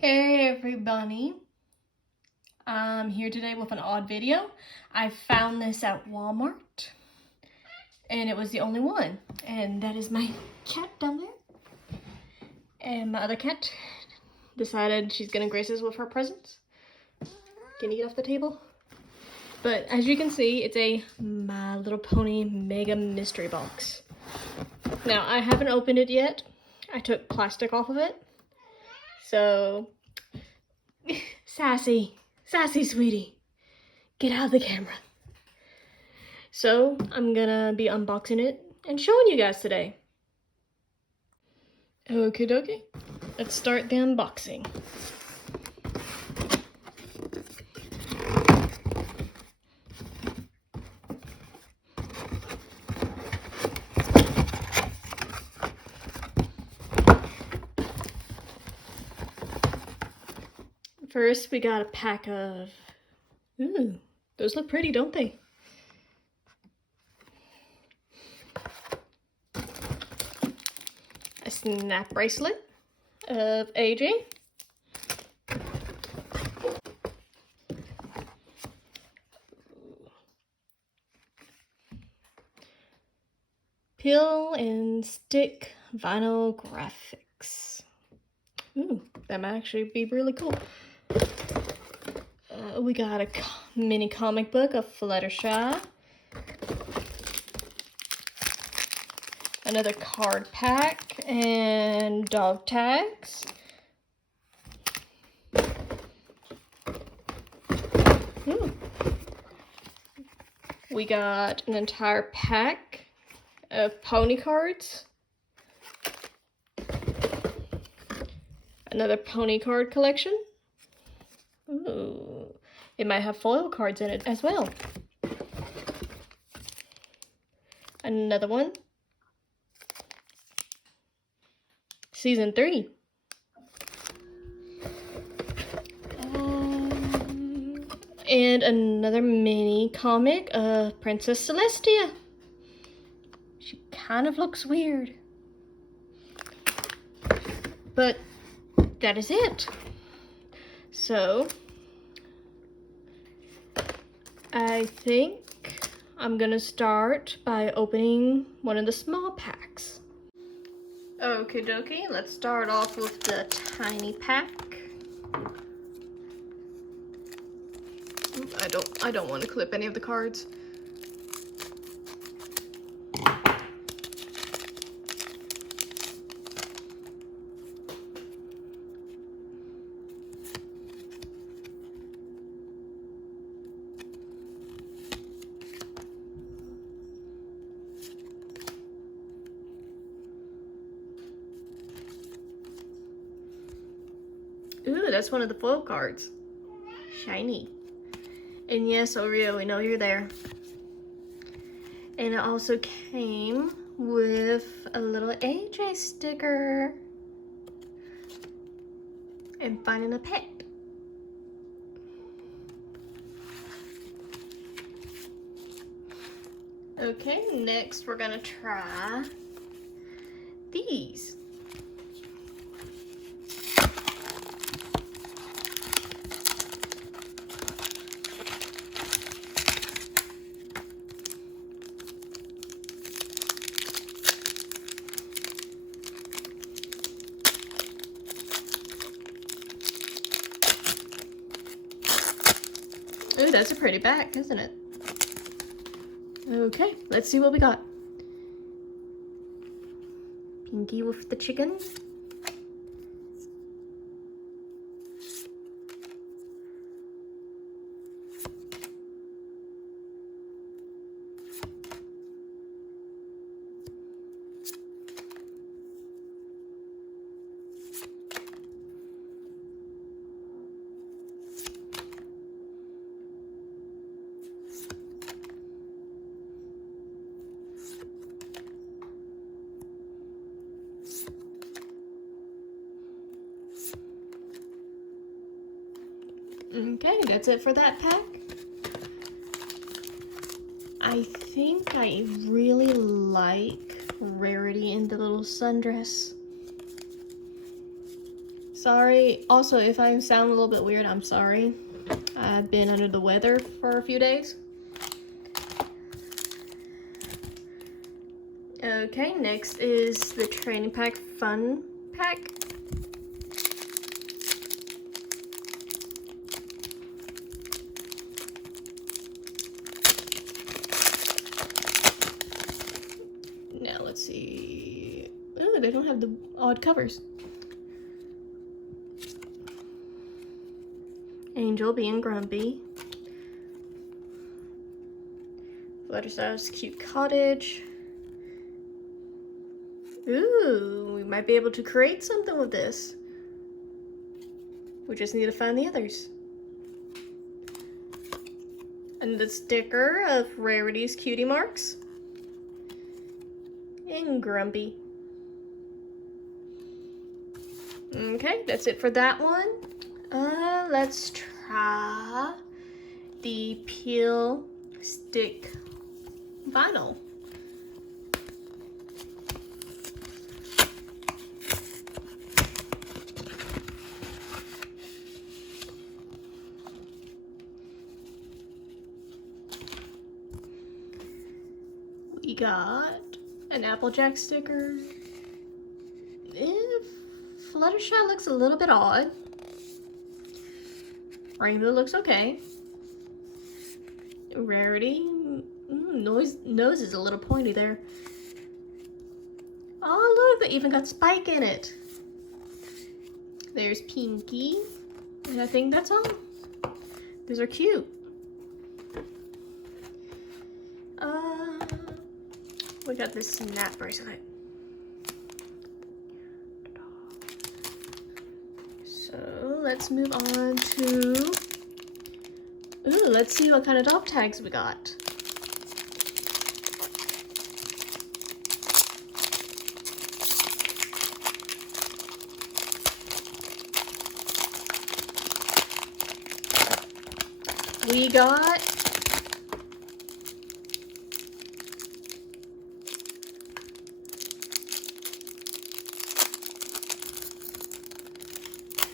Hey everybody, I'm here today with an odd video. I found this at Walmart and it was the only one, and that is my cat down there. And my other cat decided she's gonna grace us with her presence. Can you get off the table? But as you can see, it's a My Little Pony Mega Mystery Box. Now, I haven't opened it yet. I took plastic off of it. So, sassy sweetie, get out of the camera. So I'm gonna be unboxing it and showing you guys today. Okie dokie, let's start the unboxing. First, we got a pack of, ooh, those look pretty, don't they? A snap bracelet of AJ. Peel and stick vinyl graphics. Ooh, that might actually be really cool. We got a mini comic book of Fluttershy. Another card pack and dog tags. Ooh. We got an entire pack of pony cards. Another pony card collection. Ooh. It might have foil cards in it as well. Another one. Season 3. And another mini comic of Princess Celestia. She kind of looks weird. But that is it. So I think I'm gonna start by opening one of the small packs. Okie dokie, let's start off with the tiny pack. I don't want to clip any of the cards. Ooh, that's one of the foil cards. Shiny. And yes, Oreo, we know you're there. And it also came with a little AJ sticker. And finding a pet. Okay, next we're gonna try these. Ooh, that's a pretty back, isn't it? Okay, let's see what we got. Pinky with the chicken. Okay, that's it for that pack. I think I really like Rarity in the little sundress. Sorry. Also, if I sound a little bit weird, I'm sorry. I've been under the weather for a few days. Okay, next is the Training Pack Fun Pack. Now let's see. Oh, they don't have the odd covers. Angel being grumpy. Fluttershy's cute cottage. Ooh, we might be able to create something with this. We just need to find the others. And the sticker of Rarity's Cutie Marks. And Grumpy. Okay, that's it for that one. Let's try the Peel Stick Vinyl. We got an Applejack sticker. Fluttershy looks a little bit odd. Rainbow looks okay. Rarity, nose is a little pointy there. Oh look, they even got Spike in it. There's Pinky, and I think that's all. These are cute. We got this snap bracelet. So let's move on to, let's see what kind of dog tags we got. We got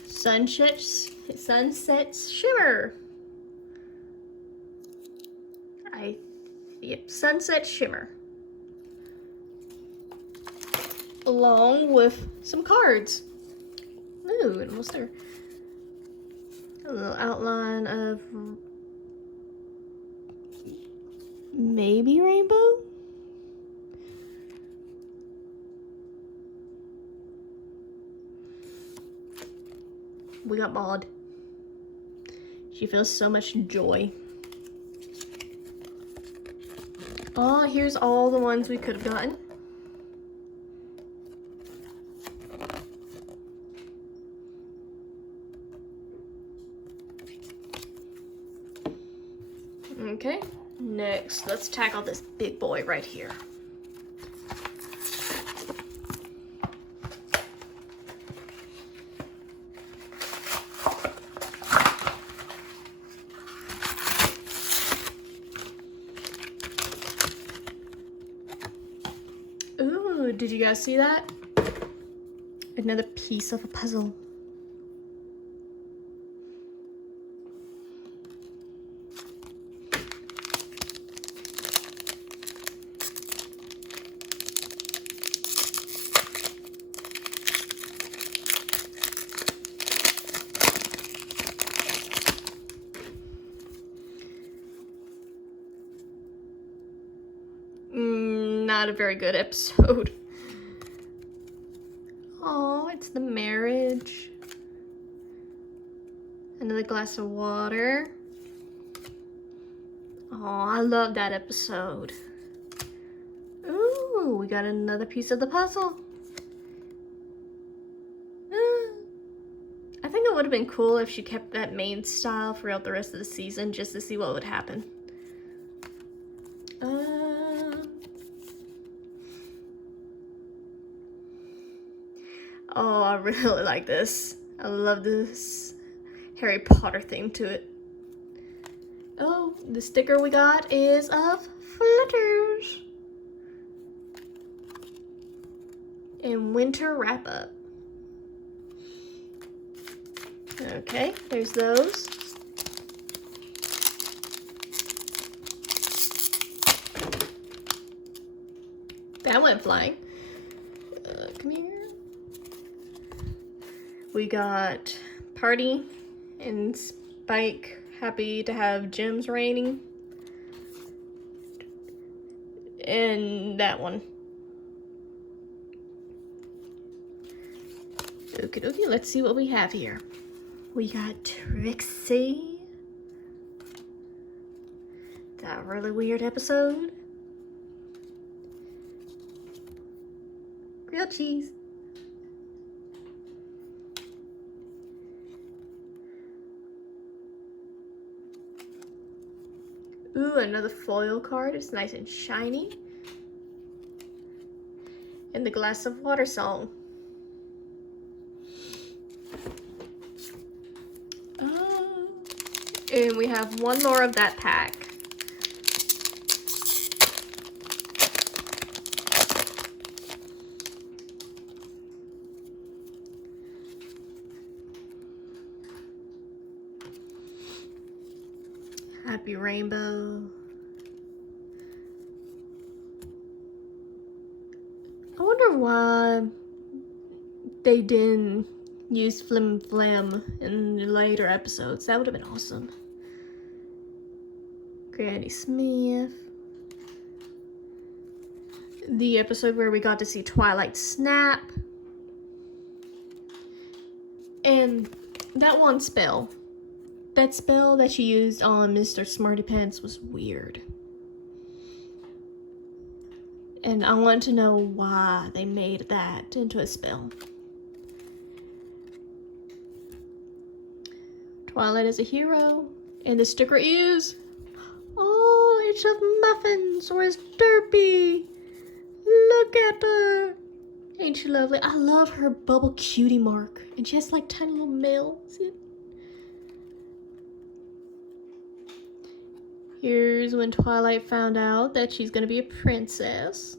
Sunset Shimmer. Sunset Shimmer. Along with some cards. Ooh, almost there. A little outline of maybe rainbow? We got Maud. She feels so much joy. Oh, here's all the ones we could have gotten. Okay, next, let's tackle this big boy right here. Ooh, did you guys see that? Another piece of a puzzle. Not a very good episode. Oh, it's the marriage. Another glass of water. Oh, I love that episode. Ooh, we got another piece of the puzzle. I think it would have been cool if she kept that main style throughout the rest of the season just to see what would happen. Oh, I really like this. I love this Harry Potter theme to it. Oh, the sticker we got is of Flutters. And winter wrap up. Okay, there's those. That went flying. Come here. We got Party and Spike happy to have gems raining. And that one. Okie dokie, let's see what we have here. We got Trixie. That really weird episode. Grilled cheese. Ooh, another foil card. It's nice and shiny. And the glass of water song. And we have one more of that pack. Happy Rainbow. I wonder why they didn't use Flim Flam in the later episodes. That would have been awesome. Granny Smith. The episode where we got to see Twilight snap. And that one spell. That spell that she used on Mr. Smarty Pants was weird. And I want to know why they made that into a spell. Twilight is a hero. And the sticker is... Oh, it's of Muffins, or it's Derpy. Look at her. Ain't she lovely? I love her bubble cutie mark. And she has like tiny little mail. See it? Here's when Twilight found out that she's gonna be a princess.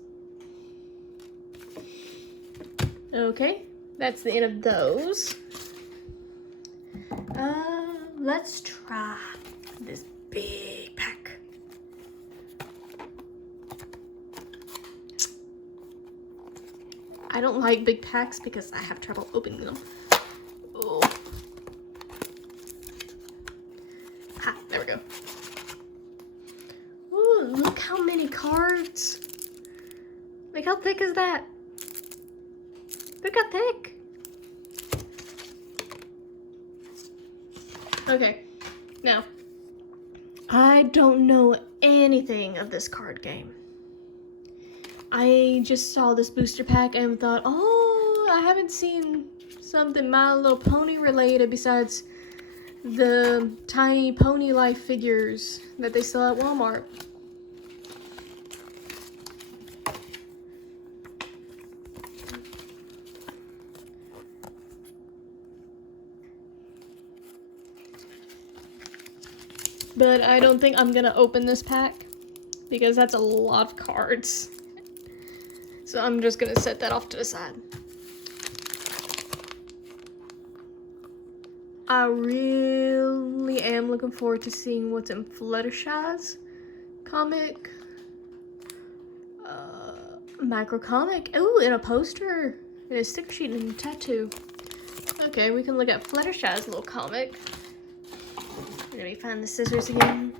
Okay, that's the end of those. Let's try this big pack. I don't like big packs because I have trouble opening them. Oh. Ha, there we go. Ooh, look how many cards. Like, how thick is that? Look how thick. Okay, now, I don't know anything of this card game. I just saw this booster pack and thought, oh, I haven't seen something My Little Pony related besides the tiny pony life figures that they sell at Walmart. But I don't think I'm gonna open this pack because that's a lot of cards. So I'm just gonna set that off to the side. I really am looking forward to seeing what's in Fluttershy's comic. Micro comic. Ooh, and a poster. And a sticker sheet and a tattoo. Okay, we can look at Fluttershy's little comic. We're gonna find the scissors again.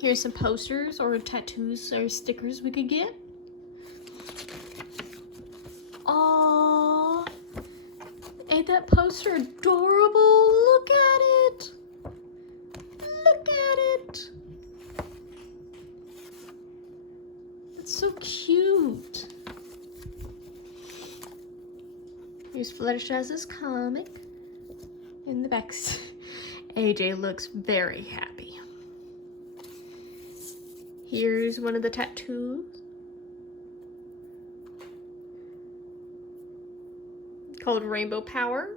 Here's some posters or tattoos or stickers we could get. Aww. Ain't that poster adorable? Look at it. Look at it. It's so cute. Here's Fluttershy's comic. In the back. AJ looks very happy. Here's one of the tattoos. Called Rainbow Power.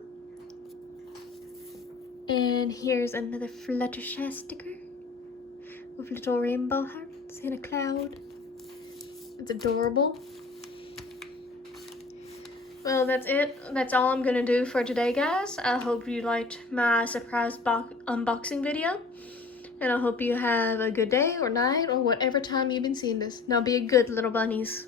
And here's another Fluttershy sticker with little rainbow hearts and a cloud. It's adorable. Well, that's it. That's all I'm gonna do for today, guys. I hope you liked my surprise unboxing video. And I hope you have a good day or night or whatever time you've been seeing this. Now be a good little bunnies.